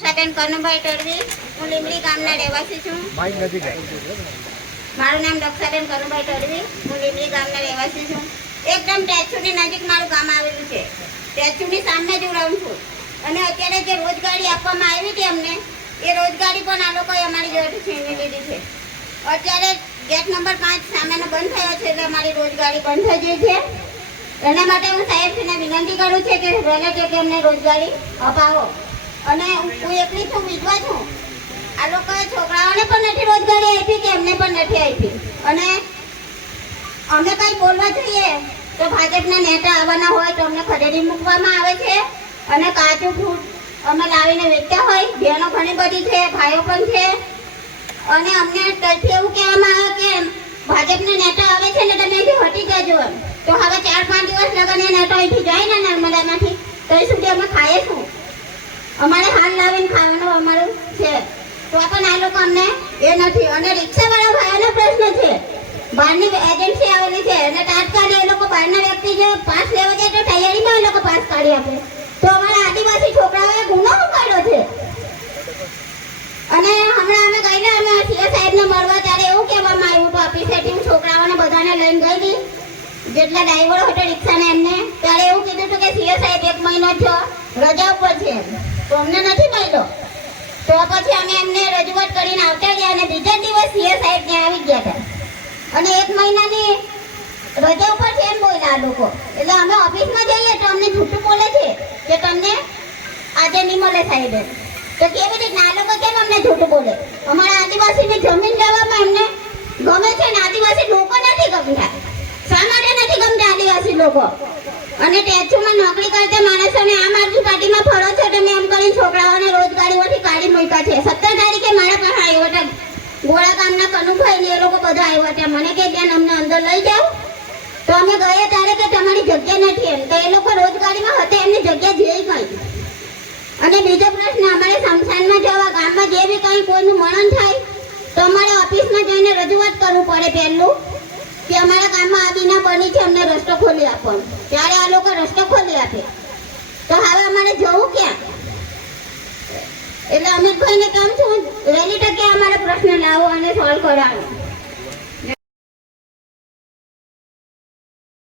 સાબેન કનુભાઈ તડવી, હું લીમડી ગામના રહેવાસી છું. મારું નામ દક્ષાબેન કનુભાઈ તડવી, હું લીમડી ગામના રહેવાસી છું. એકદમ ટેચુની નજીક મારું ગામ આવેલું છે. ટેચુની સામે જ હું રહું છું. અને અત્યારે જે રોજગારી આપવામાં આવી હતી અમને, એ રોજગારી પણ આ લોકોએ અમારી જોડેથી છીનવી લીધી છે. અત્યારે ગેટ નંબર 5 સામેનો બંધ થયો છે, એટલે અમારી રોજગારી બંધ થઈ ગઈ છે. એના માટે હું સાહેબશ્રીને વિનંતી કરું છું કે વહેલા તકે અમને રોજગારી અપાવો. અને હું એકલી છું, વિધવા છું. આ લોકોએ છોકરાઓને પણ નથી રોજગારી આપી કે એમને પણ નથી આપી. અને અમે કંઈ બોલવા જોઈએ તો ભાજપના નેતા આવવાના હોય તો અમને ખદેડી મૂકવામાં આવે છે. અને કાચું ફ્રૂટ અમે લાવીને વેચતા હોય, બહેનો ઘણી બધી છે, ભાઈઓ પણ છે. અને અમને તરફથી એવું કહેવામાં આવે કે ભાજપના નેતા આવે છે ને તમે અહીંથી હટી જજો. તો હવે 4-5 દિવસ લગન એ નેતા અહીંથી જાય ને નર્મદામાંથી, તો એ સુધી અમે ખાઈએ શું? અમારે હાલ લાવીને ખાવાનું અમારું છે, તો પણ આ લોકો અમને એ નથી. અને રિક્ષાવાળા ભાઈઓનો પ્રશ્ન છે, બહારની એજન્સી આવેલી છે અને તાત્કાલિક એ લોકો બહારના વ્યક્તિ જો પાસ લેવા જાય તો તૈયારીમાં એ લોકો પાસ કાઢી આપે. તો અમારા આદિવાસી છોકરાઓએ ગુનો ઉપાડ્યો છે. અને હમણાં અમે ગયેલા, અમે સીએ સાહેબને મળવા, ત્યારે એવું કહેવામાં આવ્યું તો ઓફિસેથી છોકરાઓને બધાને લઈને ગયેલી, જેટલા ડ્રાઈવરો હતો રિક્ષાને એમને, ત્યારે એવું કીધું હતું કે સીએ સાહેબ 1 મહિનો થયો રજા ઉપર છે, તો અમને નથી મળ્યો. તો પછી અમે એમને રજૂઆત કરીને આવતા ગયા અને બીજા દિવસ સીએ સાહેબ ત્યાં આવી ગયા હતા. અને 1 મહિનાની રજા ઉપર છે એમ બોલ્યા આ લોકો. એટલે અમે ઓફિસમાં જઈએ તો અમને જૂઠું બોલે છે કે તમને આજે નહીં મળે સાહેબ. તો કેવી રીતના આ લોકો કેમ અમને જૂઠું બોલે? અમારા આદિવાસીની જમીન લેવામાં એમને ગમે છે ને આદિવાસી લોકો નથી ગમતા. શા માટે નથી ગમતા આદિવાસી લોકો? અને ટેચુમાં નોકરી કરતા માણસોને આમ આદમી પાર્ટીમાં ફરો છો તમે એમ કરીને છોકરાઓને રોજગારીઓથી કાઢી મૂક્યા છે. 17 તારીખે મારા પાસે આવ્યો હતા ગોળા ગામના કનુભાઈ ને એ લોકો બધા આવ્યા હતા. મને કે બેન અમને અંદર લઈ જાઓ. તો અમે ગયા ત્યારે કે તમારી જગ્યા નથી એમ. તો એ લોકો રોજગારીમાં હતા, એમની જગ્યા જઈ ગઈ. અને બીજો પ્રશ્ન, અમારે સમસાનમાં જવા ગામમાં જે બી કંઈ કોઈનું મરણ થાય તો અમારે ઓફિસમાં જઈને રજૂઆત કરવું પડે પહેલું કે અમારા ગામમાં આ બીના બની છે, અમને રસ્તો ખોલી આપો. ત્યારે આ લોકો રસ્તો ખોલી આપે. તો હવે અમારે જવું ક્યાં? એટલે અમિતભાઈને કામ છું વહેલી તકે અમારો પ્રશ્ન લાવો અને સોલ્વ કરાવો.